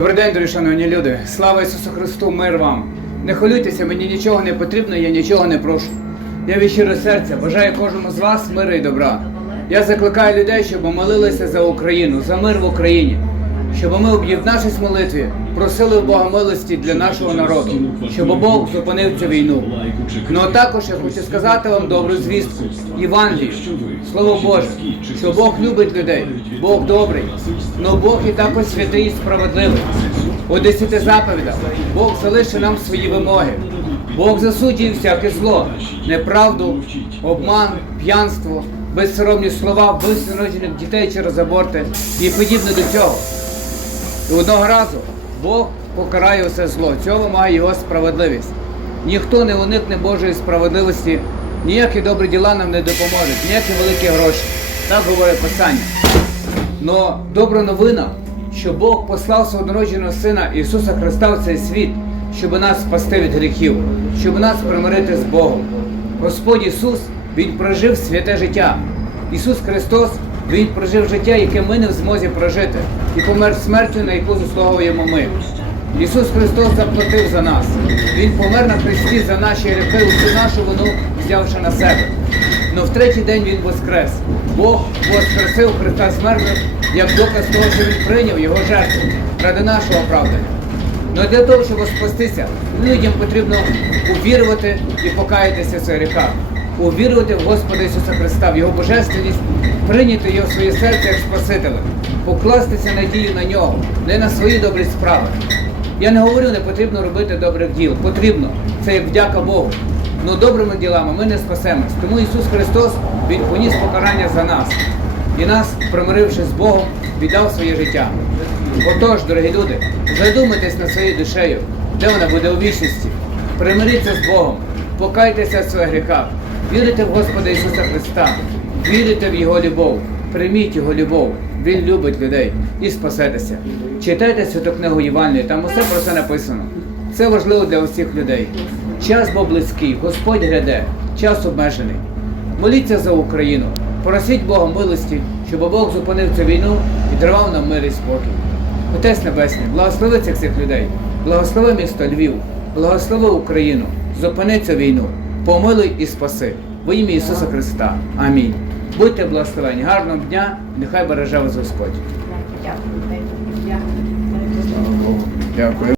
Добрий день, дорогі шановні люди. Слава Ісусу Христу, мир вам. Не хвилюйтеся, мені нічого не потрібно, я нічого не прошу. Я від щиро серця бажаю кожному з вас миру і добра. Я закликаю людей, щоб молилися за Україну, за мир в Україні, щоб ми, об'єднавшись в молитві, просили у Бога милості для нашого народу, щоб Бог зупинив цю війну. Ну а також я хочу сказати вам добру звістку, Євангелію, Слово Боже, що Бог любить людей, Бог добрий, но Бог і також святий і справедливий. У десяти заповідах Бог залишив нам свої вимоги. Бог засуджує всяке зло, неправду, обман, п'янство, безсоромні слова, вбивство дітей через аборти і подібне до цього. І одного разу Бог покарає усе зло. Цього вимагає його справедливість. Ніхто не уникне Божої справедливості, ніякі добрі діла нам не допоможуть, ніякі великі гроші. Так говорить Писання. Но добра новина, що Бог послав свого народженого Сина Ісуса Христа в цей світ, щоб нас спасти від гріхів, щоб нас примирити з Богом. Господь Ісус, Він прожив святе життя. Ісус Христос, Він прожив життя, яке ми не в змозі прожити, і помер смертю, на яку заслуговуємо ми. Ісус Христос заплатив за нас. Він помер на Христі за наші гріхи, усю нашу вину взявши на себе. Но в третій день Він воскрес. Бог воскресив Христа з як доказ того, що Він прийняв Його жертву ради нашого оправдання. Но для того, щоб спастися, людям потрібно увірувати і покаятися в своїх гріхах. Увірувати в Господа Ісуса Христа, в Його божественність, прийняти його в своє серце як Спасителя, покластися надію на нього, не на свої добрі справи. Я не говорю, не потрібно робити добрих діл. Потрібно. Це як вдяка Богу. Ну добрими ділами ми не спасемось. Тому Ісус Христос Він поніс покарання за нас. І нас, примиривши з Богом, віддав своє життя. Отож, дорогі люди, задумайтесь над своєю душею, де вона буде у вічності. Примиріться з Богом, покайтеся в своїх гріхах, вірите в Господа Ісуса Христа, вірите в Його любов, прийміть Його любов. Він любить людей і спасетеся. Читайте святу книгу Євангелія, там усе про це написано. Це важливо для усіх людей. Час був близький, Господь гряде, час обмежений. Моліться за Україну, просіть Бога милості, щоб Бог зупинив цю війну і дарував нам мир і спокій. Отець Небесний, благослови цих всіх людей, благослови місто Львів, благослови Україну, зупини цю війну, помилуй і спаси. Во ім'я Ісуса Христа. Амінь. Будьте благословені, гарного дня, нехай береже вас Господь. Дякую. Дякую. Дякую.